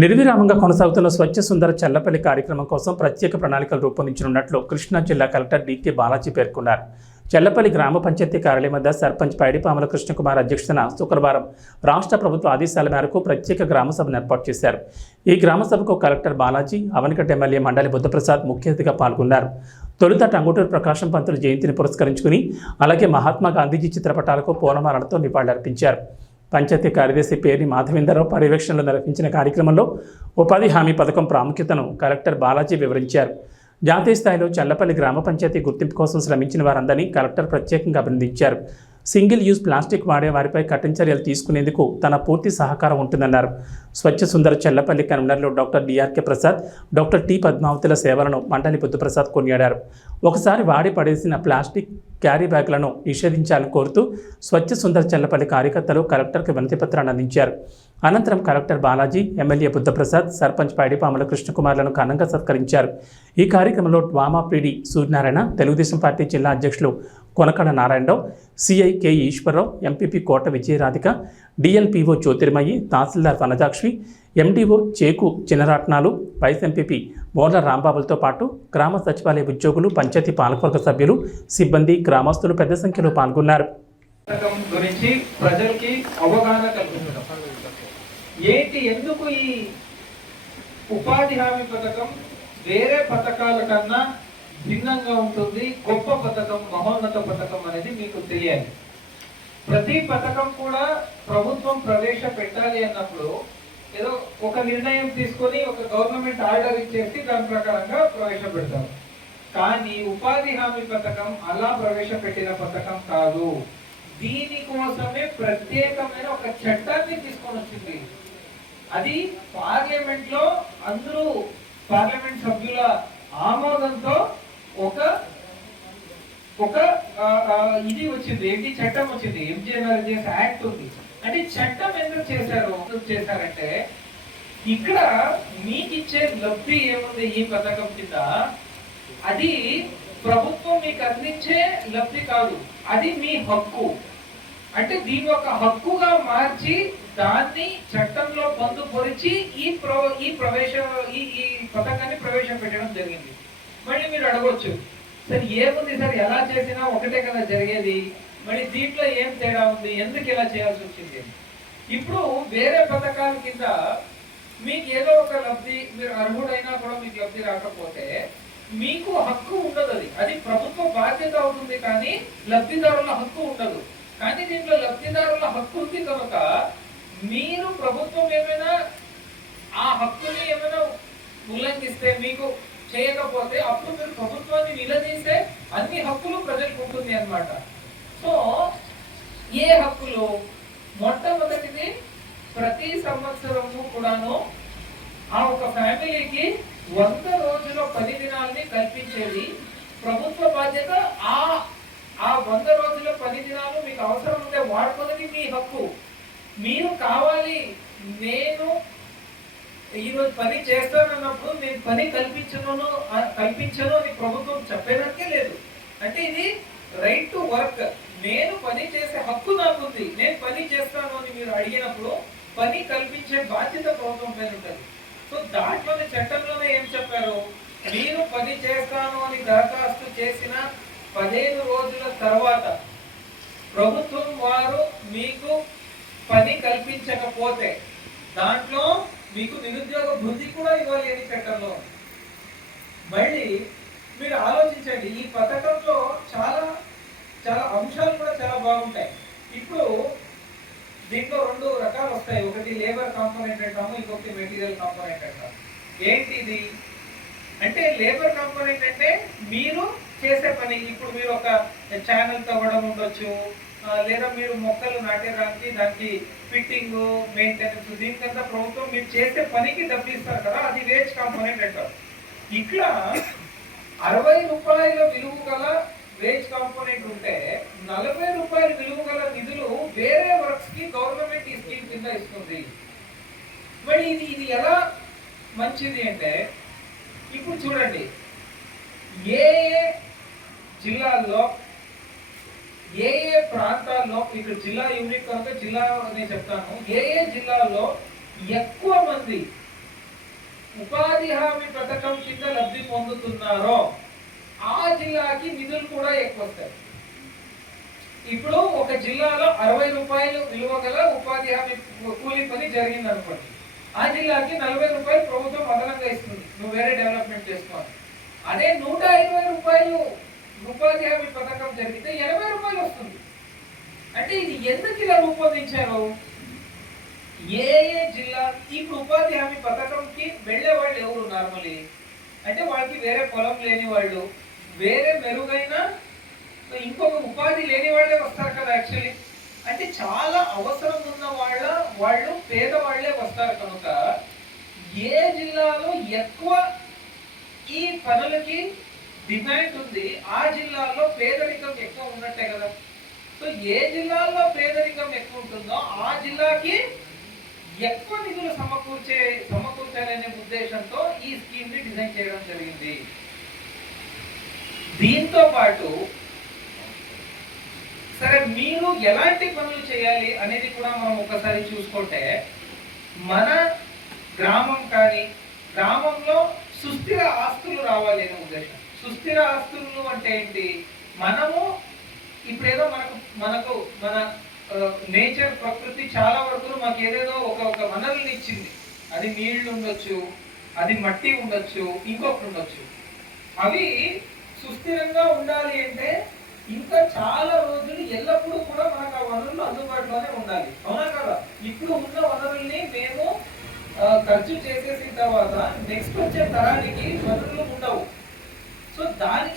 నిర్విరామంగా కొనసాగుతున్న స్వచ్ఛ సుందర చల్లపల్లి కార్యక్రమం కోసం ప్రత్యేక ప్రణాళికలు రూపొందించనున్నట్లు కృష్ణా జిల్లా కలెక్టర్ డీకే బాలాజీ పేర్కొన్నారు. చల్లపల్లి గ్రామ పంచాయతీ కార్యాలయం వద్ద సర్పంచ్ పైడిపాముల కృష్ణకుమార్ అధ్యక్షతన శుక్రవారం రాష్ట్ర ప్రభుత్వ ఆదేశాల మేరకు ప్రత్యేక గ్రామ సభను ఏర్పాటు చేశారు. ఈ గ్రామ సభకు కలెక్టర్ బాలాజీ అవనికట్ ఎమ్మెల్యే మండలి బుద్ధప్రసాద్ ముఖ్య అతిథిగా పాల్గొన్నారు. తొలుత టంగుటూరు ప్రకాశం పంతులు జయంతిని పురస్కరించుకుని అలాగే మహాత్మా గాంధీజీ చిత్రపటాలకు పూలమాలలతో నివాళులర్పించారు. పంచాయతీ కార్యదర్శి పేర్ని మాధవేంద్రరావు పర్యవేక్షణలో నిర్వహించిన కార్యక్రమంలో ఉపాధి హామీ పథకం ప్రాముఖ్యతను కలెక్టర్ బాలాజీ వివరించారు. జాతీయ స్థాయిలో చల్లపల్లి గ్రామ పంచాయతీ గుర్తింపు కోసం శ్రమించిన వారందరినీ కలెక్టర్ ప్రత్యేకంగా అభినందించారు. సింగిల్ యూజ్ ప్లాస్టిక్ వాడే వారిపై కఠిన చర్యలు తీసుకునేందుకు తన పూర్తి సహకారం ఉంటుందన్నారు. స్వచ్ఛ సుందర చెల్లపల్లి కన్వీనర్లు doctor DRK Prasad doctor T పద్మావతుల సేవలను మండలి బుద్ధప్రసాద్ కొనియాడారు. ఒకసారి వాడి పడేసిన ప్లాస్టిక్ క్యారీ బ్యాగ్లను నిషేధించాలని కోరుతూ స్వచ్ఛ సుందర చెల్లపల్లి కార్యకర్తలు కలెక్టర్కి వినతిపత్రాన్ని అందించారు. అనంతరం కలెక్టర్ బాలాజీ ఎమ్మెల్యే బుద్ధప్రసాద్ సర్పంచ్ పైడిపాముల కృష్ణకుమార్లను ఘనంగా సత్కరించారు. ఈ కార్యక్రమంలో DWMA PD Suryanarayana Telugu Desam party జిల్లా అధ్యక్షులు Konakada Narayana Rao CI K Eswara Rao MPP Kota Vijayaradhika DNPO Jyothirmayi tahsildar Vanajakshi MDO Cheku Chinaratnalu vice MPP Morla రాంబాబులతో పాటు గ్రామ సచివాలయ ఉద్యోగులు పంచాయతీ పాలకవర్గ సభ్యులు సిబ్బంది గ్రామస్తులు పెద్ద సంఖ్యలో పాల్గొన్నారు. గురించి ప్రజలకి అవగాహన కల్పించడం. ఏంటి ఎందుకు ఈ ఉపాధి హామీ పథకం? వేరే పథకాల కన్నా భిన్నంగా ఉంటుంది. గొప్ప పథకం మహోన్నత పథకం అనేది మీకు తెలియాలి. ప్రతి పథకం కూడా ప్రభుత్వం ప్రవేశపెట్టాలి అన్నప్పుడు ఏదో ఒక నిర్ణయం తీసుకొని ఒక గవర్నమెంట్ ఆర్డర్ ఇచ్చేసి దాని ప్రకారంగా ప్రవేశపెడతారు కానీ ఉపాధి హామీ పథకం అలా ప్రవేశపెట్టిన పథకం కాదు. దీనికోసమే ప్రత్యేకమైన ఒక చట్టాన్ని తీసుకొని వచ్చింది. అది పార్లమెంట్లో అందరూ పార్లమెంట్ సభ్యుల ఆమోదంతో ఒక ఒక ఇది వచ్చింది ఏంటి? చట్టం వచ్చింది. ఎంజిఎన్ఆర్జిఎస్ యాక్ట్ ఉంది. అంటే చట్టం ఎందుకు చేశారు? ఎందుకు చేశారంటే ఇక్కడ మీకు ఇచ్చే లబ్ధి ఏముంది ఈ పథకం కింద? అది ప్రభుత్వం మీకు అందించే లబ్ధి కాదు. అది మీ హక్కు. అంటే దీని ఒక హక్కుగా మార్చి దాన్ని చట్టంలో పొందుపరిచి ఈ ప్ర ఈ ప్రవేశ ఈ ఈ పథకాన్ని ప్రవేశపెట్టడం జరిగింది. మళ్ళీ మీరు అడగొచ్చు. సార్ ఏముంది సార్ ఎలా చేసినా ఒకటే కదా జరిగేది. మరి దీంట్లో ఏం తేడా ఉంది? ఎందుకు ఇలా చేయాల్సి వచ్చింది? ఇప్పుడు వేరే పథకాల కింద మీకు ఏదో ఒక లబ్ధి మీరు అర్హుడైనా కూడా మీకు లబ్ధి రాకపోతే మీకు హక్కు ఉండదు అది. అది ప్రభుత్వ బాధ్యత అవుతుంది కానీ లబ్ధిదారుల హక్కు ఉండదు. కానీ దీంట్లో లబ్ధిదారుల హక్కు ఉంది కనుక మీరు ప్రభుత్వం ఏమైనా ఆ హక్కుని ఏమైనా ఉల్లంఘిస్తే మీకు చేయకపోతే అప్పుడు మీరు ప్రభుత్వాన్ని నిలదీస్తే అన్ని హక్కులు ప్రజలకు ఉంటుంది అన్నమాట. సో ఏ హక్కులు? మొట్టమొదటిది ప్రతి సంవత్సరము కూడాను ఆ ఒక ఫ్యామిలీకి వంద రోజుల పది దినాల్ని కల్పించేది ప్రభుత్వ బాధ్యత. ఆ ఆ వంద రోజుల పది దినాలు మీకు అవసరం ఉంటే వాడుకోదని మీ హక్కు. మీరు కావాలి నేను ఈరోజు పని చేస్తానన్నప్పుడు నేను పని కల్పించను కల్పించను అని ప్రభుత్వం చెప్పేదానికే లేదు. అంటే ఇది రైట్ టు వర్క్ నేను పని చేసే హక్కు నాకుంది. నేను పని చేస్తాను అని మీరు అడిగినప్పుడు పని కల్పించే బాధ్యత ప్రభుత్వం మీద ఉంటుంది. సో దాంట్లోనే చట్టంలోనే ఏం చెప్పారు? నేను పని చేస్తాను అని దరఖాస్తు చేసిన పదిహేను రోజుల తర్వాత ప్రభుత్వం వారు మీకు పని కల్పించకపోతే దాంట్లో మీకు నిరుద్యోగ వృద్ధి కూడా ఇవ్వాలి చట్టంలో మళ్ళీ మీరు ఆలోచించండి ఈ పథకంలో చాలా చాలా అంశాలు కూడా చాలా బాగుంటాయి. ఇప్పుడు దీంట్లో రెండు రకాలు వస్తాయి. ఒకటి లేబర్ కాంపోనెంట్ అంటాము ఇంకొకటి మెటీరియల్ కాంపోనెంట్ అంటాము. ఏంటి ఇది అంటే లేబర్ కాంపోనెంట్ అంటే మీరు చేసే పని. ఇప్పుడు మీరు ఒక ఛానల్ తవ్వడం ఉండొచ్చు లేదా మీరు మొక్కలు నాటేదానికి దానికి ఫిట్టింగ్ మెయింటెనెన్స్ దీనికంతా ప్రభుత్వం మీరు చేసే పనికి డబ్బులు ఇస్తారు కదా అది వేజ్ కాంపోనెంట్ అంటారు. ఇక్కడ అరవై రూపాయల విలువ గల వేజ్ కాంపోనెంట్ ఉంటే నలభై రూపాయల విలువ గల నిధులు వేరే వర్క్స్కి గవర్నమెంట్ ఈ స్కీమ్ కింద ఇస్తుంది. మరి ఇది ఇది ఎలా మంచిది అంటే ఇప్పుడు చూడండి. ఏ ఏ జిల్లాల్లో ఏ ఏ ప్రాంతాల్లో ఇక్కడ జిల్లా యూనిట్ కనుక జిల్లా నేను చెప్తాను ఏ ఏ జిల్లాల్లో ఎక్కువ మంది ఉపాధి హామీ పథకం కింద లబ్ధి పొందుతున్నారో ఆ జిల్లాకి నిధులు కూడా ఎక్కువ వస్తాయి. ఇప్పుడు ఒక జిల్లాలో అరవై రూపాయలు విలువ గల ఉపాధి హామీ కూలి పని జరిగింది అనుకోండి ఆ జిల్లాకి నలభై రూపాయలు ప్రభుత్వం అదనంగా ఇస్తుంది. నువ్వు వేరే డెవలప్మెంట్ చేసుకోవాలి. అదే నూట ఇరవై రూపాయలు ఉపాధి హామీ పథకం జరిగితే ఎనభై రూపాయలు వస్తుంది. అంటే ఇది ఎందుకు ఇలా రూపొందించారు? ఏ ఏ జిల్లా ఇప్పుడు ఉపాధి హామీ పథకంకి వెళ్ళే వాళ్ళు ఎవరు నార్మలీ అంటే వాళ్ళకి వేరే పొలం లేని వాళ్ళు వేరే మెరుగైన ఇంకొక ఉపాధి లేని వాళ్ళే వస్తారు కదా యాక్చువల్లీ అంటే చాలా అవసరం ఉన్న వాళ్ళ వాళ్ళు పేదవాళ్ళే వస్తారు కనుక ఏ జిల్లాలో ఎక్కువ ఈ పనులకి డిమాండ్ ఉంది. ఆ జిల్లాలో పేదరికం ఎక్కువ ఉన్నట్టే కదా. సో ఏ జిల్లాల్లో పేదరికం ఎక్కువ ఉంటుందో ఆ జిల్లాకి ఎక్కువ నిధులు సమకూర్చే సమకూర్చాలనే ఉద్దేశంతో ఈ స్కీమ్ని డిజైన్ చేయడం జరిగింది. దీంతో పాటు సరే మీరు ఎలాంటి పనులు చేయాలి అనేది కూడా మనం ఒకసారి చూసుకుంటే మన గ్రామం కానీ గ్రామంలో సుస్థిర ఆస్తులు రావాలి అనే ఉద్దేశం. సుస్థిర ఆస్తులు అంటే ఏంటి? మనము ఇప్పుడేదో మనకు మనకు మన నేచర్ ప్రకృతి చాలా వరకు మాకు ఏదేదో ఒక ఒక వనరులు ఇచ్చింది. అది నీళ్ళు ఉండొచ్చు అది మట్టి ఉండొచ్చు ఇంకొకటి ఉండొచ్చు. అవి సుస్థిరంగా ఉండాలి అంటే ఇంకా చాలా రోజులు ఎల్లప్పుడూ కూడా మనకు ఆ వనరులు అందుబాటులోనే ఉండాలి. అవునా కదా? ఇప్పుడు ఉన్న వనరుల్ని మేము ఖర్చు చేసేసిన తర్వాత నెక్స్ట్ వచ్చే తరానికి వనరులు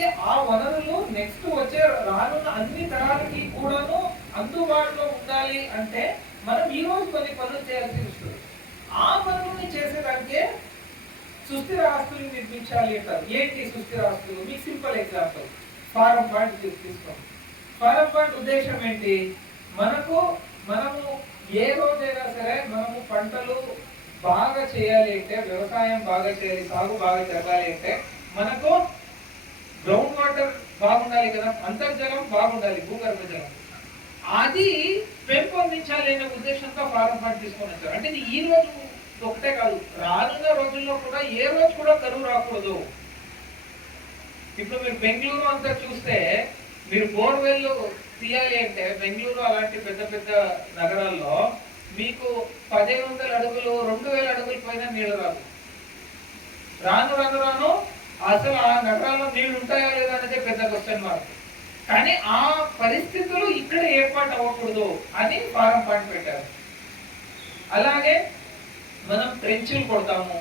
దానికి ఆ వనరులు నెక్స్ట్ వచ్చే రానున్న అన్ని తరాలకి కూడాను అందుబాటులో ఉండాలి అంటే మనం ఈ రోజు కొన్ని పనులు చేయాల్సి వస్తుంది. ఆ పనులని చేసేదానికే సుస్థిర ఆస్తులు నిర్మించాలి అంటారు. ఏంటి సుస్థిర ఆస్తులు? మీకు సింపుల్ ఎగ్జాంపుల్. ఫారం పాయింట్ తీసుకోండి. ఫారం పాయింట్ ఉద్దేశం ఏంటి? మనకు మనము ఏ రోజైనా సరే మనము పంటలు బాగా చేయాలి అంటే వ్యవసాయం బాగా చేయాలి సాగు బాగా జరగాలి అంటే మనకు గ్రౌండ్ వాటర్ బాగుండాలి కదా అంతర్జలం బాగుండాలి భూగర్భ జలం. అది పెంపొందించాలి అనే ఉద్దేశంతో ఫారం తీసుకొని వచ్చారు. అంటే ఇది ఈ రోజు ఒకటే కాదు రానున్న రోజుల్లో కూడా ఏ రోజు కూడా కరువు రాకూడదు. ఇప్పుడు మీరు బెంగళూరు అంతా చూస్తే మీరు బోర్వెల్ తీయాలి అంటే బెంగళూరు అలాంటి పెద్ద పెద్ద నగరాల్లో మీకు పదిహేను వందల అడుగులు రెండు వేల అడుగుల పైన నీళ్ళు రాదు. రాను రాను రాను అసలు ఆ నగరాల్లో నీళ్ళు ఉంటాయా లేదా అనేది పెద్ద క్వశ్చన్ మార్క్ కానీ ఆ పరిస్థితులు ఇక్కడ ఏర్పాటు అవ్వకూడదు అని ఫారం పాయింట్ పెట్టారు. అలాగే మనం ట్రెంచులు కొడతాము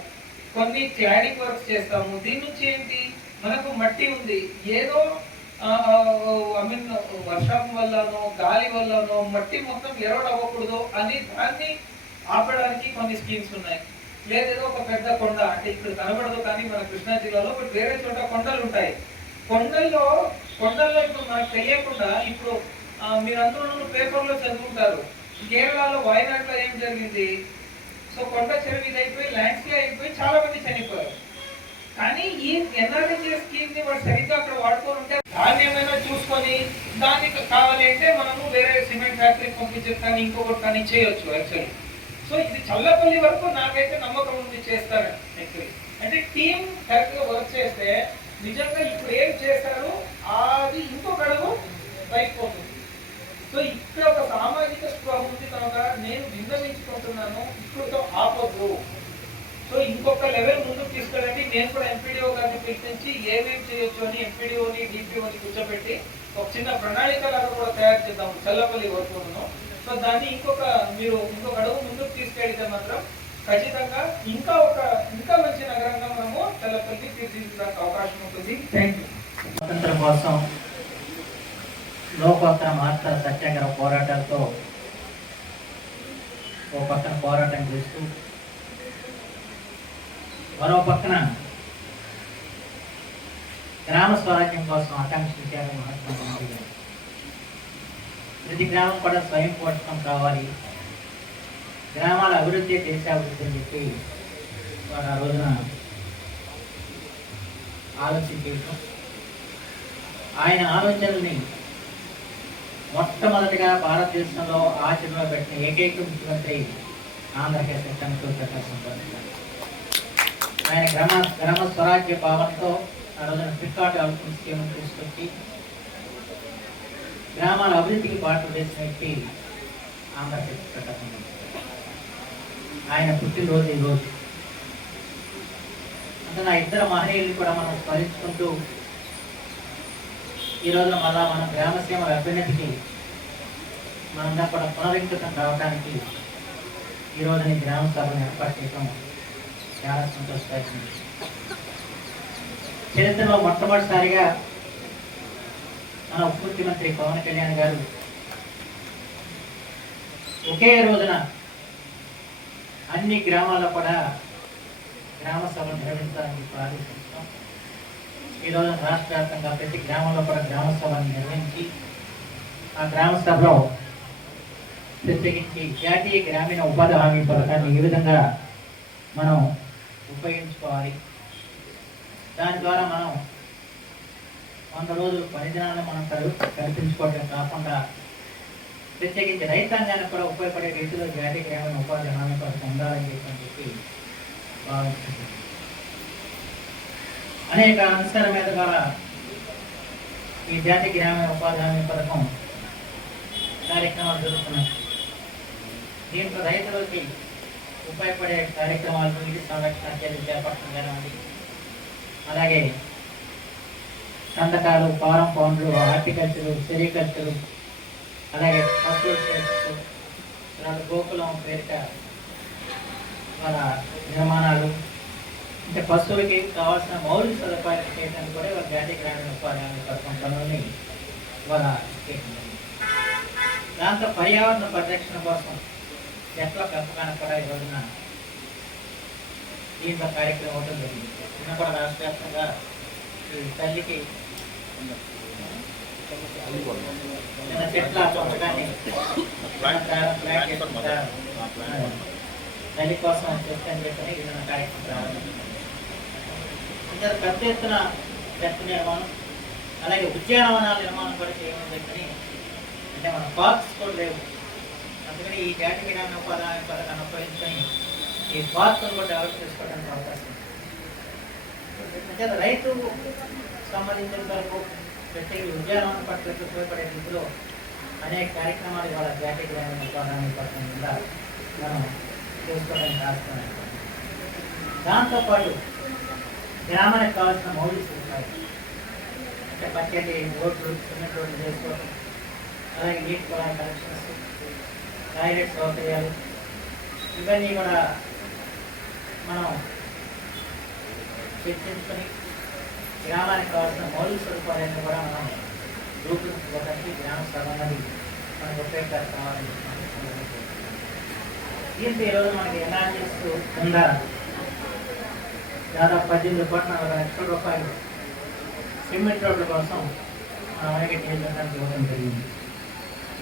కొన్ని క్లాడింగ్ వర్క్స్ చేస్తాము. దీని నుంచి ఏంటి? మనకు మట్టి ఉంది. ఏదో ఐ మీన్ వర్షం వల్లనో గాలి వల్లనో మట్టి మొత్తం ఎరోడ్ అవ్వకూడదు అని దాన్ని ఆపడానికి కొన్ని స్కీమ్స్ ఉన్నాయి. లేదేదో ఒక పెద్ద కొండ. అంటే ఇక్కడ కనబడదు కానీ మన కృష్ణా జిల్లాలో బట్ వేరే చోట కొండలు ఉంటాయి. కొండల్లో కొండల్లో ఇప్పుడు మనకు తెలియకుండా ఇప్పుడు మీరందరూ పేపర్లో చదువుకుంటారు. కేరళలో వయనాడులో ఏం జరిగింది? సో కొండ చెరువు ఇది అయిపోయి అయిపోయి చాలా మంది చనిపోయారు. కానీ ఈ ఎన్ఆర్హెచ్ఏ స్కీమ్ని వాడు సరిగ్గా అక్కడ వాడుకొని ఉంటే దాన్ని ఏమైనా చూసుకొని దానికి కావాలి అంటే మనము వేరే సిమెంట్ ఫ్యాక్టరీ పంపించే కానీ ఇంకొకటి కానీ చేయొచ్చు యాక్చువల్లీ. సో ఇది చల్లపల్లి వరకు నాకైతే నమ్మకం ఉంది చేస్తారని యాక్చువల్లీ అంటే టీం కరెక్ట్గా వర్క్ చేస్తే నిజంగా ఇప్పుడు ఏం చేశారు అది ఇంకొక అడుగు పైకి సో ఇక్కడ ఒక సామాజిక స్పృహ ఉంది కనుక నేను విన్నవించుకుంటున్నాను ఇప్పుడుతో ఆపద్దు. సో ఇంకొక లెవెల్ ముందుకు తీసుకెళ్ళండి. నేను కూడా ఎంపీడీఓ గారిని పిలిపించి ఏమేమి చేయొచ్చు అని ఎంపీడీఓని డిపిఓని కూర్చోబెట్టి ఒక చిన్న ప్రణాళిక లాగా కూడా తయారు చేద్దాం చల్లపల్లి వరకును సో దాన్ని ఇంకొక మీరు ఇంకొక అడుగు ముందుకు తీసుకెళ్తే మాత్రం ఖచ్చితంగా ఇంకా ఒక ఇంకా మంచి నగరంగా మనము తెల్లపల్లి తీర్చిదిద్దడానికి అవకాశం ఉంటుంది. థ్యాంక్ యూ స్వాతంత్రం కోసం లోకోత్తర మార్త సత్యాగ్రహ పోరాటాలతో ఓ పక్కన పోరాటం చేస్తూ మరో పక్కన గ్రామ స్వరాజ్యం కోసం ఆకాంక్షించారు మహాత్మా గాంధీ గారు. ప్రతి గ్రామం కూడా స్వయం పోషకం కావాలి. గ్రామాల అభివృద్ధి దేశాభివృద్ధి అని చెప్పి వారు ఆ రోజున ఆలోచన చేయటం. ఆయన ఆలోచనల్ని మొట్టమొదటిగా భారతదేశంలో ఆచరణలో పెట్టిన ఏకైక ముఖ్యమంత్రి ఆంధ్రప్రదేశ్ చంద్రశేఖర్ ప్రకాశం ఆయన గ్రామ గ్రామ స్వరాజ్య భావనతో ఆ రోజున ఫ్లిప్కార్ట్ అవుట్పుట్ స్కీమ్ తీసుకొచ్చి గ్రామాల అభివృద్ధికి బాట వేసిన వ్యక్తి ఆంధ్రప్రదేశ్ ప్రకటన. ఆయన పుట్టినరోజు ఈ రోజు అంటే నా ఇద్దరు మహనీయుల్ని కూడా మనం స్మరించుకుంటూ ఈ రోజున మళ్ళా మన గ్రామ సీమల అభ్యున్నతికి మనందరం కూడా పునరంకితం కావడానికి ఈ రోజున గ్రామ సభను ఏర్పాటు చేయడం చాలా సంతోషకరం చరిత్రలో మొట్టమొదటిసారిగా మన ఉప ముఖ్యమంత్రి పవన్ కళ్యాణ్ గారు. ఒకే రోజున అన్ని గ్రామాల్లో కూడా గ్రామ సభలు నిర్వహించాలని చెప్పి ఈ రోజున రాష్ట్ర వ్యాప్తంగా ప్రతి గ్రామంలో కూడా గ్రామ సభను నిర్వహించి ఆ గ్రామ సభలో ప్రత్యేకించి జాతీయ గ్రామీణ ఉపాధి హామీ పథకాన్ని ఏ విధంగా మనం ఉపయోగించుకోవాలి దాని ద్వారా మనం వంద రోజులు పని దినాలను మనం కల్పించుకోవడం కాకుండా ప్రత్యేకించి రైతాంగానికి కూడా ఉపయోగపడే రీతిలో జాతీయ గ్రామీణ ఉపాధి హామీ పథకం ఉండాలని చెప్పి అని చెప్పి అనేక అంశాల మీద కూడా ఈ జాతి గ్రామీణ ఉపాధి హామీ పథకం కార్యక్రమాలు జరుగుతున్నాయి. దీంట్లో రైతులకి ఉపయోగపడే కార్యక్రమాలు నీటి సంరక్షణ చర్యలు చేపట్టడం కానివ్వండి అలాగే సంతకాలు ఫారం పౌండ్లు హార్టికల్చర్ సెరికల్చర్ అలాగే పశువుల తర్వాత గోకులం పేరిట వాళ్ళ నిర్మాణాలు అంటే పశువులకి కావాల్సిన మౌలిక సదుపాయాలు చేయడానికి కూడా వాళ్ళ జాతీయ గ్రామీణ ఉపాధి హామీ పథకం పనులని వాళ్ళ దాంతో పర్యావరణ పరిరక్షణ కోసం చెట్ల పెంపకానికి కూడా ఈ రోజున కార్యక్రమం అవడం జరిగింది. నిన్న కూడా రాష్ట్ర వ్యాప్తంగా ఈ తల్లికి తల్లి కోసం చెప్తాను చెప్పని నిన్న కార్యక్రమం ప్రారంభించారు. ఇంకా పెద్ద ఎత్తున చెత్త నిర్మాణం అలాగే ఉద్యానవనాల నిర్మాణం కూడా చేయమని చెప్పని అంటే మన పార్క్స్ కూడా లేవు అందుకని ఈ జాతీయ గ్రామీణ ఉపాధి పథకాన్ని ఉపయోగించుకొని ఈ పార్కులు కూడా డెవలప్ చేసుకోవడానికి అవకాశం ఉంది. అంటే రైతు సంబంధించిన వరకు ప్రత్యేక ఉద్యానవన పట్ల ఉపయోగపడే రీతిలో అనేక కార్యక్రమాలు ఇవాళ జాతీయ గ్రామీణ ఉపాధి హామీ కింద మనం చేసుకోవడానికి రాస్తున్నాం దాంతోపాటు గ్రామానికి కావాల్సిన మౌలిక సదుపాయాలు అంటే పచ్చటి రోడ్లు సిమెంట్ రోడ్లు చేసుకోవడం అలాగే నీటి కుళాయి కనెక్షన్స్ టాయిలెట్ సౌకర్యాలు ఇవన్నీ కూడా మనం చర్చించుకొని గ్రామానికి కావాల్సిన మౌలిక సదుపాయాలను కూడా మనం రూపొందించుకోవడానికి గ్రామ సభ మనకు మనం సందర్భించాలి. దీంతో ఈరోజు మనకి ఎన్ఆర్జీస్ కింద దాదాపు పద్దెనిమిది కోట్ల నలభై లక్షల రూపాయలు? సిమెంట్ రోడ్ల కోసం మనం వైగ నియోజకవర్గానికి ఇవ్వడం జరిగింది.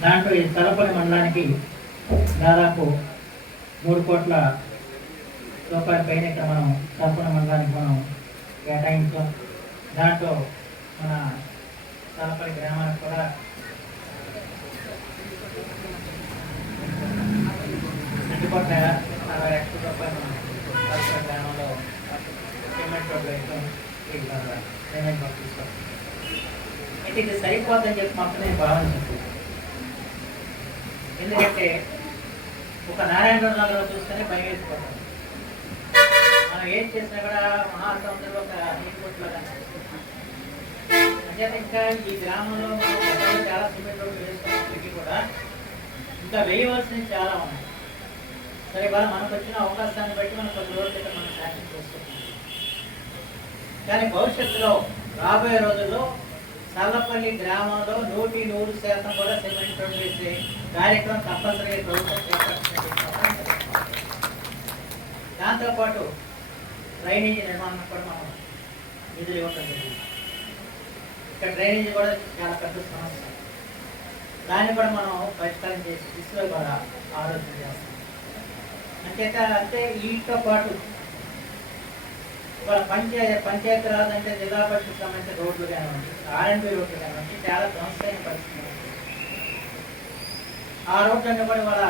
దాంట్లో ఈ తలపల్లి మండలానికి దాదాపు మూడు కోట్ల లోపల పైన ఇక్కడ మనం తలపల్లి మండలానికి మనం కేటాయించాం. దాంట్లో మన తలపల్లి గ్రామానికి కూడా చుట్టుపక్కల అరవై లక్షల రూపాయలు మనం తలపల్లి గ్రామంలో సిమెంట్ రోడ్లు పేమెంట్ పంపిస్తాం అయితే ఇది సరిపోతుందని చెప్పి మాత్రం నేను భావించట్లేదు ఎందుకంటే ఒక నారాయణ నగరం చూస్తేనే భయం వేసిపోతాం. మనం ఏం చేసినా కూడా మహాసముద్రం ఒక నీటి కొట్టులో ఇంకా ఈ గ్రామంలో మనం చాలా సిమెంట్ రోడ్లు వేసుకున్నప్పటికీ కూడా ఇంకా వేయవలసినవి చాలా ఉన్నాయి. సరే ఇవాళ మనకు వచ్చిన అవకాశాన్ని బట్టి మనం కొన్ని రోజుల క్రితం మనం శాంక్షన్ చేసుకుంటాం కానీ భవిష్యత్తులో రాబోయే రోజుల్లో చల్లపల్లి గ్రామంలో నూటి నూరు శాతం కూడా సిమెంట్ రోడ్డు వేసే కార్యక్రమం తప్పనిసరిగా ప్రభుత్వం చేపట్టినట్టు దాంతోపాటు డ్రైనేజీ నిర్మాణం కూడా మనం నిధులు ఇవ్వటం జరిగింది. ఇక్కడ డ్రైనేజీ కూడా చాలా పెద్ద సమస్య. దాన్ని కూడా మనం పరిష్కారం చేసి దిశలో కూడా ఆలోచన చేస్తాం. అంచేత అంటే వీటితో పాటు ఇవాళ పంచాయతీ పంచాయతీ రాజ్ అంటే జిల్లా పరిషత్ సంబంధించిన రోడ్లు కానివ్వండి ఆర్ఎండ్బి రోడ్లు కానివ్వండి చాలా సమస్యైన పరిస్థితి ఆ రోడ్లన్నీ కూడా ఇవాళ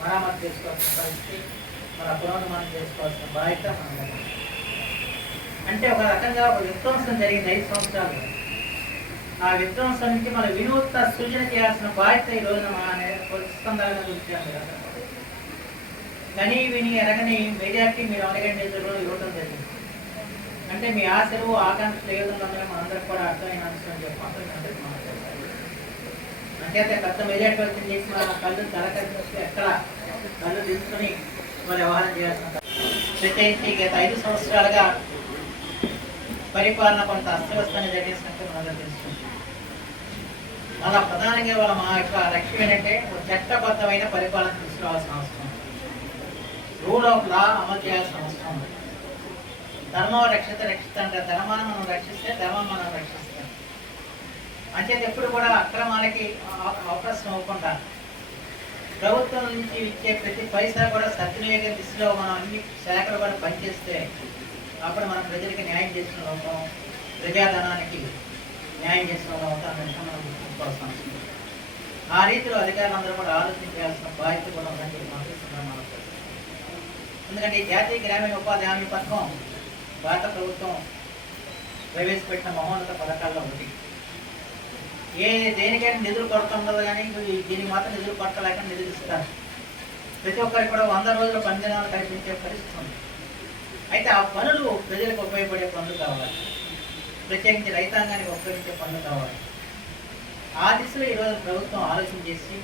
మరామతి చేసుకోవాల్సిన పరిస్థితి. మన పునర్నిర్మాణం చేసుకోవాల్సిన బాధ్యత మన అంటే ఒక రకంగా ఒక విధ్వంసం జరిగింది ఐదు సంవత్సరాలు. ఆ విధ్వంసం నుంచి మనం వినూత్న సృజన చేయాల్సిన బాధ్యత ఈ రోజున మా స్పందాలను గురించి కానీ విని ఎరగని మెజార్టీ మీరు అడగండి రోజు ఇవ్వడం జరిగింది. అంటే మీ ఆశలు ఆకాంక్షలు ఏ విధంగా ఉన్నాయో మనందరికి కూడా అర్థమైన అంశం అని చెప్పి అందరికీ అందరికీ పెద్ద మెజార్టీ వచ్చింది మన కళ్ళు తలకరించి ఎక్కడ కళ్ళు తీసుకుని వ్యవహారం ప్రత్యేకించి గత ఐదు సంవత్సరాలుగా పరిపాలన కొంత అస్తవ్యస్తమైన జరిగిన సంగతి మనందరూ తెలుస్తుంది. అలా ప్రధానంగా వాళ్ళ మా యొక్క లక్ష్యం ఏంటంటే ఒక చట్టబద్ధమైన పరిపాలన తీసుకురావాల్సిన అవసరం రూల్ ఆఫ్ లా అమలు చేయాల్సిన అవసరం ఉంది. ధర్మం రక్షిత రక్షిత అంటే ధర్మాన్ని మనం రక్షిస్తే ధర్మం మనం రక్షిస్తాం. అంచేత ఎప్పుడు కూడా అక్రమాలకి అవకాశం అవ్వకుండా ప్రభుత్వం నుంచి ఇచ్చే ప్రతి పైసా కూడా సద్వినియోగ దిశలో మనం అన్ని శాఖలు కూడా పనిచేస్తే అప్పుడు మనం ప్రజలకి న్యాయం చేసిన అవుతాం ప్రజాధనానికి న్యాయం చేసిన వాళ్ళు అవుతాం మనం గుర్తుకోవాల్సిన అవసరం ఉంది. ఆ రీతిలో అధికారులందరూ కూడా ఆలోచించాల్సిన బాధ్యత కూడా ఉందని మనం ఎందుకంటే ఈ జాతీయ గ్రామీణ ఉపాధి హామీ పథకం భారత ప్రభుత్వం ప్రవేశపెట్టిన మహోన్నత పథకాల్లో ఒకటి ఏ దేనికైనా నిధులు కొరత ఉండదు కానీ ఈ- దీనికి మాత్రం నిధులు కొరత లేక నిధులు ఇస్తారు ప్రతి ఒక్కరికి కూడా వంద రోజుల పనిదినాలు కల్పించే పరిస్థితి ఉంది. అయితే ఆ పనులు ప్రజలకు ఉపయోగపడే పనులు కావాలి. ప్రత్యేకించి రైతాంగానికి ఉపయోగించే పనులు కావాలి. ఆ దిశలో ఈరోజు ప్రభుత్వం ఆలోచన చేసి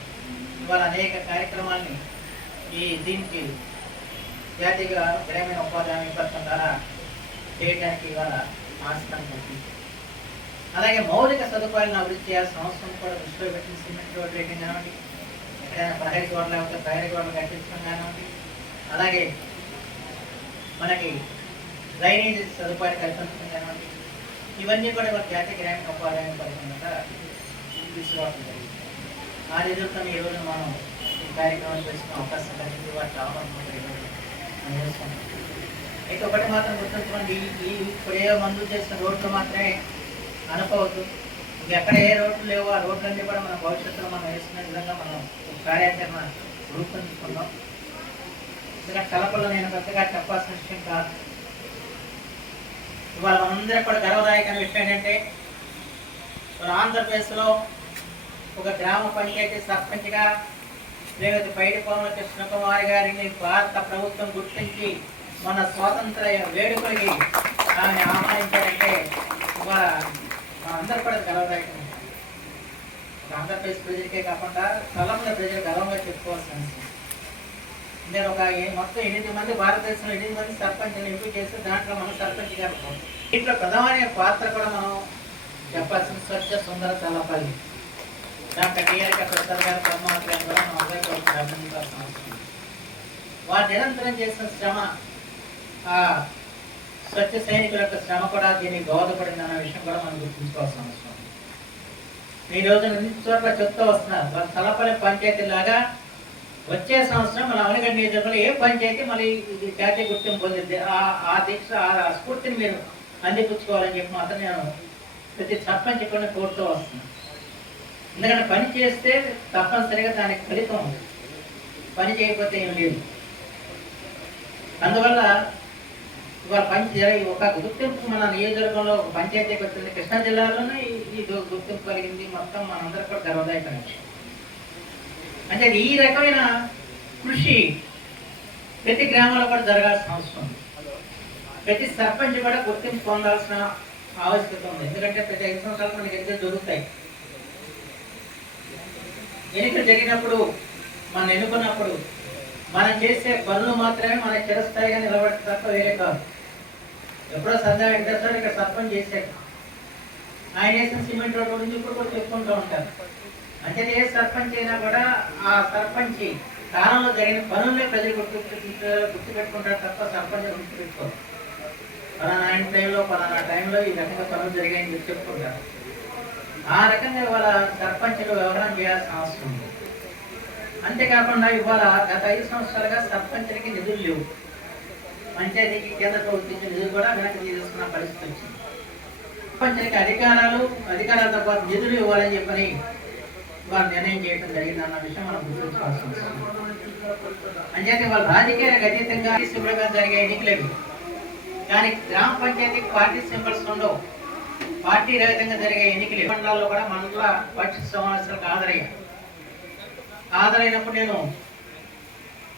ఇవాళ అనేక కార్యక్రమాల్ని ఈ దీనికి జాతీయ గ్రామీణ ఉపాధి హామీ పథకం ద్వారా చేయడానికి ఇవాళ ఆస్కారం కల్పించింది. అలాగే మౌలిక సదుపాయాలను అభివృద్ధి చేయాల్సిన అవసరం కూడా దృష్టిలో పెట్టిన సిమెంట్ రోడ్లు వేయడం కానివ్వండి ఎక్కడైనా ప్రహరీ గోడ లేకపోతే ప్రహరీ గోడలు కట్టించడం కానివ్వండి అలాగే మనకి డ్రైనేజ్ సదుపాయాలు కల్పించడం కానివ్వండి ఇవన్నీ కూడా ఒక జాతీయ గ్రామీణ ఉపాధి హామీ పథకం జరిగింది. ఆ నిధులతో ఈ రోజు మనం ఈ కార్యక్రమం చేసుకునే అవకాశం కలిగింది. వాటి రావాలనుకుంటున్నాం అయితే ఒకటి మాత్రం గుర్తుంచుకోండి ఈ- ఈ ఇప్పుడు ఏ మందు చేసిన రోడ్లు మాత్రమే అనుకోవద్దు. ఎక్కడ ఏ రోడ్లు లేవో ఆ రోడ్లన్నీ కూడా మన భవిష్యత్తులో మనం వేసుకునే విధంగా మనం ఒక కార్యాచరణ రూపొందించుకుందాం ఎందుకంటే కలపలో నేను పెద్దగా చెప్పాల్సిన విషయం కాదు. ఇవాళ మనందరికీ కూడా గర్వదాయకమైన విషయం ఏంటంటే మన ఆంధ్రప్రదేశ్లో ఒక గ్రామ పంచాయతీ సర్పంచ్గా శ్రీమతి పైడిపోమల కృష్ణకుమారి గారిని భారత ప్రభుత్వం గుర్తించి మన స్వాతంత్ర వేడుకలకి ఆమె ఆహ్వానించారంటే ఇవాళ మనందరూ కూడా గర్వదాయకం ఆంధ్రప్రదేశ్ ప్రజలకే కాకుండా స్థలంలో ప్రజలు గర్వంగా చెప్పుకోవాల్సిన అవసరం. నేను ఒక మొత్తం ఎనిమిది మంది భారతదేశంలో ఎనిమిది మంది సర్పంచ్ని ఎంపిక చేస్తే దాంట్లో మన సర్పంచ్ గారు ఇంట్లో ప్రధానమైన పాత్ర కూడా మనం చెప్పాల్సిన స్వచ్ఛ సుందర చల్లపల్లి డాక్టర్ టీఆర్ ప్రసాద్ గారు పద్మావతి గారు కూడా మనం అందరికీ అభినందించాల్సిన అవసరం. వారు నిరంతరం చేసిన శ్రమ ఆ స్వచ్ఛ సైనికుల యొక్క శ్రమ కూడా దీనికి దోహదపడింది అన్న విషయం కూడా మనం గుర్తుంచుకోవాల్సిన అవసరం. ఈ రోజు నుంచి చోట్ల చెప్తూ వస్తున్నారు. వాళ్ళ తలపల్లి పంచాయతీ లాగా వచ్చే సంవత్సరం మన అవనగడ్డ నియోజకవర్గంలో ఏ పంచాయతీ మళ్ళీ జాతీయ గుర్తింపు పొందింది? ఆ ఆ దీక్ష ఆ స్ఫూర్తిని మీరు అందిపుచ్చుకోవాలని చెప్పి మాత్రం నేను ప్రతి సర్పంచ్ కూడా కోరుతూ వస్తున్నాను. ఎందుకంటే పని చేస్తే తప్పనిసరిగా దానికి ఫలితం ఉంది. పని చేయకపోతే ఏం లేదు. అందువల్ల ఇవాళ పంచ ఒక గుర్తింపు మన నియోజకవర్గంలో ఒక పంచాయతీకి వచ్చింది కృష్ణా జిల్లాలోనే ఈ- గుర్తింపు కలిగింది. మొత్తం మనందరికి కూడా గర్వదాయకమైన అంటే ఈ రకమైన కృషి ప్రతి గ్రామంలో కూడా జరగాల్సిన అవసరం ఉంది. ప్రతి సర్పంచ్ కూడా గుర్తింపు పొందాల్సిన ఆవశ్యకత ఉంది. ఎందుకంటే ప్రతి ఐదు సంవత్సరాలు మనకి ఎన్నికలు జరుగుతాయి. ఎన్నికలు జరిగినప్పుడు మనం ఎన్నుకున్నప్పుడు మనం చేసే పనులు మాత్రమే మన చిరస్థాయిగా నిలబడితే తప్ప వేరే కాదు. ఎప్పుడో సందా వెంకటేశ్వర ఇక్కడ సర్పంచ్ చేశాడు ఆయన వేసిన సిమెంట్ రోడ్డు గురించి ఇప్పుడు కూడా చెప్పుకుంటూ ఉంటారు. అంటే ఏ సర్పంచ్ అయినా కూడా ఆ సర్పంచ్ కాలంలో జరిగిన పనులే ప్రజలు గుర్తు గుర్తుపెట్టుకుంటారు తప్ప సర్పంచ్ గుర్తు పెట్టుకోరు. పలానా ఆయన టైంలో పలానా టైంలో ఈ రకంగా పనులు జరిగాయని చెప్పి చెప్పుకుంటారు. ఆ రకంగా ఇవాళ సర్పంచ్లు వ్యవహారం చేయాల్సిన అవసరం ఉంది. అంతేకాకుండా ఇవాళ గత ఐదు సంవత్సరాలుగా సర్పంచ్లకి నిధులు లేవు. పంచాయతీకి కేంద్ర ప్రభుత్వం ఇచ్చిన నిధులు కూడా వెనక్కి తీసుకున్న పరిస్థితి వచ్చింది. సర్పంచులకి అధికారాలు అధికారాలతో పాటు నిధులు ఇవ్వాలని చెప్పని వారు నిర్ణయం చేయడం జరిగింది అన్న విషయం మనం గుర్తుంచుకోవాల్సిన అవసరం అంచేతే వాళ్ళ రాజకీయాలకు అతీతంగా శుభ్రంగా జరిగే ఎన్నికలేదు కానీ గ్రామ పంచాయతీకి పార్టీ సింబల్స్ ఉండవు. పార్టీ రహితంగా జరిగే ఎన్నికలు. మండలాల్లో కూడా మండల పరిషత్ సమావేశాలకు హాజరయ్యా హాజరైనప్పుడు నేను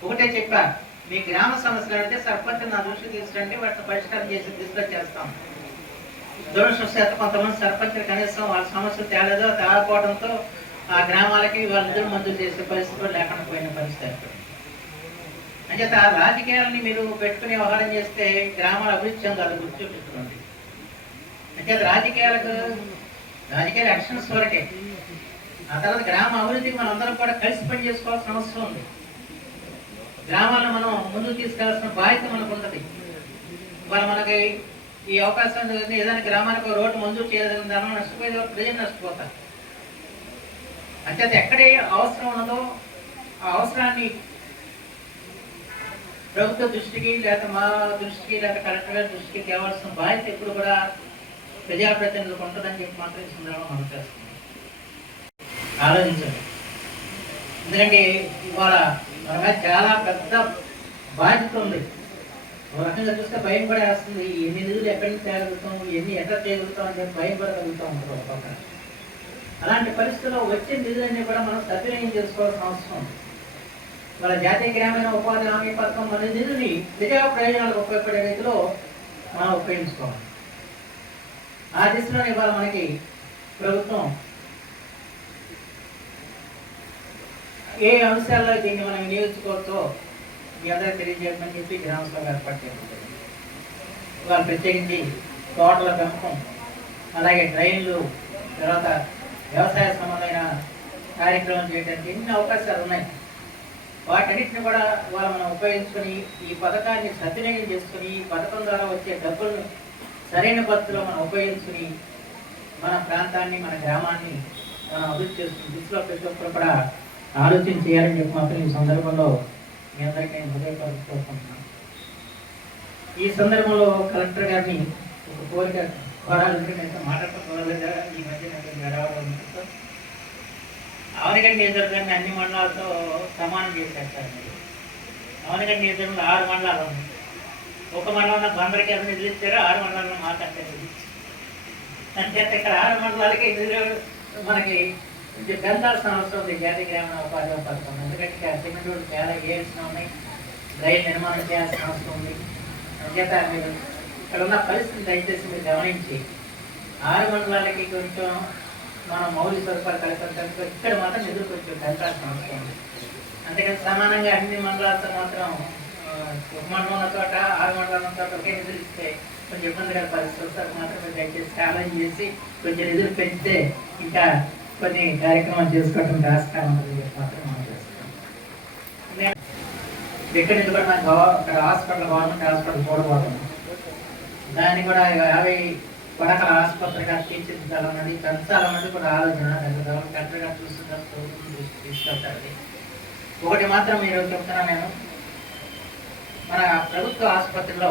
ఒకటే చెప్పాను మీ గ్రామ సమస్యలు అంటే సర్పంచ్ నా దృష్టి తీసుకురండి వాటిని పరిష్కారం చేసి డిస్కస్ చేస్తాం దురదృష్టవశాత కొంతమంది సర్పంచులు కనీసం వాళ్ళ సమస్యలు తేలేదో తేలకపోవడంతో ఆ గ్రామాలకి వాళ్ళిద్దరు మంజూరు చేసే పరిస్థితులు లేకుండా పోయిన పరిస్థితి అంటే ఆ రాజకీయాలని మీరు పెట్టుకుని వ్యవహారం చేస్తే గ్రామాల అభివృద్ధి చెందాలి గుర్తుపెట్టుకోండి అంటే రాజకీయాలకు రాజకీయ ఎలక్షన్స్ వరకే. ఆ తర్వాత గ్రామ అభివృద్ధికి మనందరం కూడా కలిసి పని చేసుకోవాల్సిన అవసరం ఉంది. గ్రామాలను మనం ముందుకు తీసుకెళ్ళాల్సిన బాధ్యత మనకు ఉంటుంది ఇవాళ మనకి ఈ అవకాశం ఉంది, ఏదైనా గ్రామానికి రోడ్డు మంజూరు చేయదని దానిలో నష్టపోయేది ప్రజలు నష్టపోతారు. అంచేత ఎక్కడే అవసరం ఉన్నదో ఆ అవసరాన్ని ప్రభుత్వ దృష్టికి లేక మా దృష్టికి లేక కలెక్టర్ గారి దృష్టికి తేవాల్సిన బాధ్యత ఎప్పుడు కూడా ప్రజాప్రతినిధులకు ఉంటుందని చెప్పి మాత్రం ఈ సందర్భంగా మనం చేస్తున్నాం ఆలోచించండి. ఎందుకంటే ఇవాళ మన చాలా పెద్ద బాధ్యత ఉంది. ఒక రకంగా చూస్తే భయం కూడా వేస్తుంది ఎన్ని నిధులు ఎక్కడి నుంచి తేగలుగుతాం ఎన్ని ఎట్లా చేయగలుగుతాం అని చెప్పి భయం పడగలుగుతూ ఉంటారు ఒక పక్కన అలాంటి పరిస్థితుల్లో వచ్చే నిధులన్నీ కూడా మనం సద్వినియోగం చేసుకోవాల్సిన అవసరం ఉంది. మన జాతీయ గ్రామీణ ఉపాధి హామీ పథకం మన నిధుని ప్రజా ప్రయోజనాలకు ఉపయోగపడే రీతిలో మనం ఉపయోగించుకోవాలి. ఆ దిశలో ఇవాళ మనకి ప్రభుత్వం ఏ అంశాల్లో దీన్ని మనం వినియోగించుకోవచ్చో మీ అందరూ తెలియజేయమని చెప్పి గ్రామ ఏర్పాటు చేస్తుంది ఇవాళ ప్రత్యేకించి తోటల పెంపకం అలాగే ట్రైన్లు తర్వాత వ్యవసాయ సంబంధమైన కార్యక్రమం చేయడానికి ఎన్ని అవకాశాలు ఉన్నాయి? వాటన్నిటిని కూడా వాళ్ళు మనం ఉపయోగించుకొని ఈ పథకాన్ని సద్వినియోగం చేసుకుని ఈ పథకం ద్వారా వచ్చే డబ్బులను సరైన పద్ధతిలో మనం ఉపయోగించుకుని మన ప్రాంతాన్ని మన గ్రామాన్ని మనం అభివృద్ధి చేసుకుని దృష్టిలో ప్రతి ఒక్కరు కూడా ఆలోచన చేయాలని చెప్పి మాత్రం ఈ సందర్భంలో మీ అందరికీ నేను హృదయపూర్వక ఈ సందర్భంలో కలెక్టర్ గారిని ఒక కోరిక కోరాలంటే నేను మాట్లాడుకోవాలిగా ఈ మధ్య నాకు గడవడం అవనిగడ్డ నియోజకవర్గాన్ని అన్ని మండలాలతో సమానం చేశారు సార్ మీరు. అవనిగడ్డ నియోజకవర్గంలో ఆరు మండలాలు ఉన్నాయి. ఒక మండలంలో బందరికి ఎంత నిధులు ఇచ్చారో ఆరు మండలంలో మాకంటే నిధులు ఇచ్చారు అంటే ఇక్కడ ఆరు మండలాలకి నిధులు మనకి కొంచెం పెంచాల్సిన అవసరం ఉంది జాతీయ గ్రామీణ ఉపాధి పథకం ఎందుకంటే సిమెంట్ రోడ్డు చాలా గేట్స్ ఉన్నాయి. రైలు నిర్మాణం చేయాల్సిన అవసరం ఉంది. అంచేత మీరు ఇక్కడ ఉన్న పరిస్థితిని దయచేసి మీరు గమనించి ఆరు మండలాలకి కొంచెం మనం మౌలిక సదుపాయాలు కల్పించడానికి ఇక్కడ మాత్రం నిధులు కొంచెం పెంచాల్సిన అవసరం ఉంది. అంతేకాని సమానంగా అన్ని మండలాలతో మాత్రం ఒక మండలం ఉన్న చోట ఆరు మండలం ఉన్న చోట ఒకే నిధులు ఇస్తే కొంచెం ఇబ్బందికర పరిస్థితి వస్తే మాత్రం దయచేసి ఛాలెంజ్ చేసి కొంచెం నిధులు పెంచితే ఇంకా కొన్ని కార్యక్రమాలు చేసుకోవడం రాస్తాను మాత్రం మనం నేను ఇక్కడ నాకు ఇక్కడ హాస్పిటల్ గవర్నమెంట్ హాస్పిటల్ చూడబోతున్నాం దాన్ని కూడా యాభై పడకల ఆసుపత్రిగా తీర్చిదిద్దాలన్నది పెంచాలన్నది కూడా ఆలోచన. దాన్ని గవర్నమెంట్ కలెక్టర్ చూస్తున్నారు ప్రభుత్వం తీసుకెళ్తారని ఒకటి మాత్రం మీరు చెప్తున్నా నేను. మన ప్రభుత్వ ఆసుపత్రిలో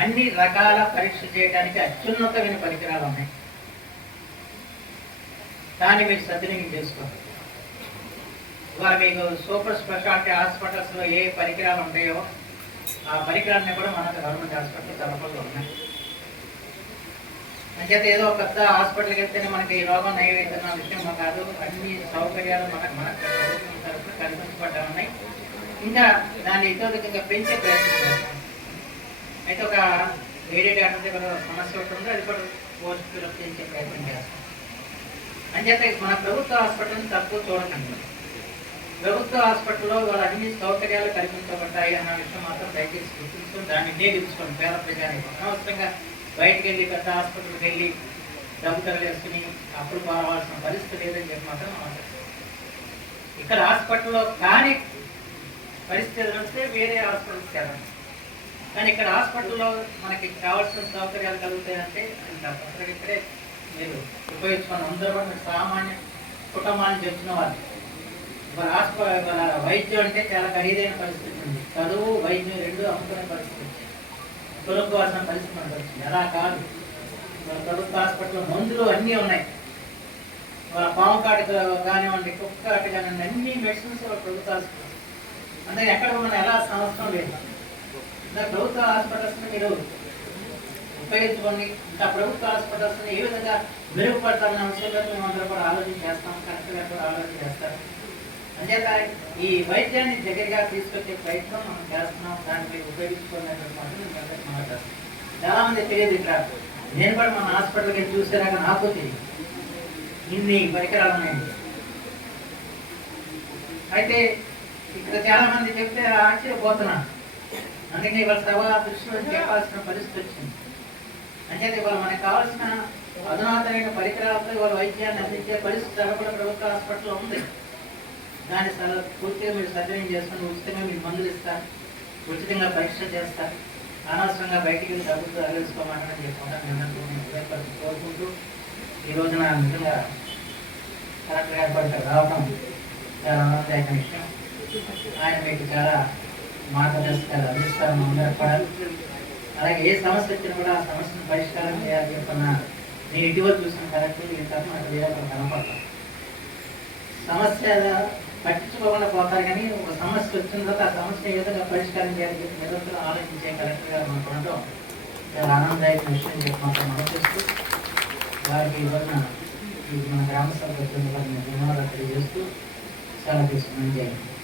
అన్ని రకాల పరీక్ష చేయడానికి అత్యున్నతమైన పరికరాలు ఉన్నాయి. దాన్ని మీరు సద్వినియోగం చేసుకోండి. ఇవాళ మీకు సూపర్ స్పెషాలిటీ హాస్పిటల్స్లో ఏ పరికరాలు ఉంటాయో ఆ పరికరాలన్నీ కూడా మన గవర్నమెంట్ హాస్పిటల్ తరఫులో ఉన్నాయి. అంచేత ఏదో పెద్ద హాస్పిటల్కి వెళ్తేనే మనకి ఈ రోగం నయమవుతున్న విషయం కాదు. అన్ని సౌకర్యాలు మనకు మన తరఫున కల్పించబడ్డా ఉన్నాయి. ఇంకా దాన్ని ఇతోధికంగా పెంచే ప్రయత్నం అయితే ఒక వేరే డాక్టర్ దగ్గర సమస్య ఒకటి అది కూడా పోస్ట్ చేసే ప్రయత్నం చేస్తాం అంచేత మన ప్రభుత్వ హాస్పిటల్ని తక్కువ చూడకండి. ప్రభుత్వ హాస్పిటల్లో వాళ్ళ అన్ని సౌకర్యాలు కల్పించబడ్డాయి అన్న విషయం మాత్రం దయచేసి గుర్తించుకొని దాన్ని వినియోగించుకోండి పేద ప్రజానికి. అనవసరంగా బయటకు వెళ్ళి పెద్ద హాస్పిటల్కి వెళ్ళి డబ్బు తగలేసుకుని అప్పుడు పోవాల్సిన పరిస్థితి లేదని చెప్పి మాత్రం ఇక్కడ హాస్పిటల్లో కానీ పరిస్థితులు వస్తే వేరే హాస్పిటల్కి వెళ్ళండి కానీ ఇక్కడ హాస్పిటల్లో మనకి కావాల్సిన సౌకర్యాలు కలుగుతాయంటే అది తప్పనిసరిగా ఇక్కడే మీరు ఉపయోగించుకున్న అందరూ కూడా సామాన్య కుటుంబాన్ని వచ్చిన వాళ్ళు. మన హాస్పిటల్ మన వైద్యం అంటే చాలా ఖరీదైన పరిస్థితి ఉంది. చదువు వైద్యం రెండు అమ్ముకునే పరిస్థితి వచ్చింది కొనుక్కోవాల్సిన పరిస్థితి మనకు వచ్చింది. అలా కాదు. మన ప్రభుత్వ హాస్పిటల్లో మందులు అన్నీ ఉన్నాయి. వాళ్ళ పాము కాటు కానివ్వండి కుక్క కాటు కానివ్వండి అన్ని మెడిసిన్స్ ప్రభుత్వ హాస్పిటల్ అందుకని ఎక్కడ మనం ఎలా సంవత్సరం లేదు. ప్రభుత్వ హాస్పిటల్స్ మీరు ఉపయోగించుకోండి. ఇంకా ప్రభుత్వ హాస్పిటల్స్ని ఏ విధంగా మెరుగుపడతామన్న అంశంలో మేము అందరూ కూడా ఆలోచన చేస్తాం. కరెక్ట్ గారు కూడా ఆలోచన చేస్తారు. అంచేత ఈ వైద్యాన్ని దగ్గరగా తీసుకొచ్చే ప్రయత్నం మనం చేస్తున్నాం. దానికి ఉపయోగించుకునేటువంటి మాట చాలా మంది తెలియదు ఇక్కడ. నేను కూడా మన హాస్పిటల్కి చూసేలాగా నాకు తెలియదు. ఇన్ని పరికరాలు ఉన్నాయి. అయితే ఇక్కడ చాలా మంది చెప్తే ఆశ్చర్యపోతున్నాను. అందుకే ఇవాళ సభ దృష్టిలో చెప్పాల్సిన పరిస్థితి వచ్చింది. అంటే ఇవాళ మనకు కావాల్సిన అధునాతనమైన పరికరాలతో ఇవాళ వైద్యాన్ని అందించే పరిస్థితి సరఫల ప్రభుత్వ హాస్పిటల్లో ఉంది. దాన్ని చాలా పూర్తిగా మీరు సర్జరీ చేసుకుని ఉచితంగా మీరు మందులు ఇస్తారు ఉచితంగా పరీక్షలు చేస్తారు అనవసరంగా బయటికి వెళ్ళి డబ్బులు తరలించుకోమాటని చెప్పుకుంటాను నేను కోరుకుంటూ ఈ రోజున నిజంగా కలెక్టర్ గారి పడికి రావడం చాలా ఆనందదాయక విషయం. ఆయన మీకు చాలా మార్గదర్శకాలు అందిస్తారు అందరూ కూడా అలాగే ఏ సమస్య వచ్చినా కూడా ఆ సమస్యను పరిష్కారం చేయాలి చెప్పన్న నేను ఇటీవల చూసిన కలెక్టర్ ఈ నాకు చేయాలని కనపడతాం సమస్య పట్టించుకోకుండా పోతారు కానీ ఒక సమస్య వచ్చిన తర్వాత ఆ సమస్య ఏ విధంగా పరిష్కారం చేయాలి చెప్పి నిరంతరం ఆలోచించే కలెక్టర్ గారు మనకు ఉండటం చాలా ఆనందదాయక విషయం చెప్పి మనం చేస్తూ వారికి ఈ మన గ్రామ సభ ధన్యవాదాలు తెలియజేస్తూ చాలా తీసుకున్నాను జై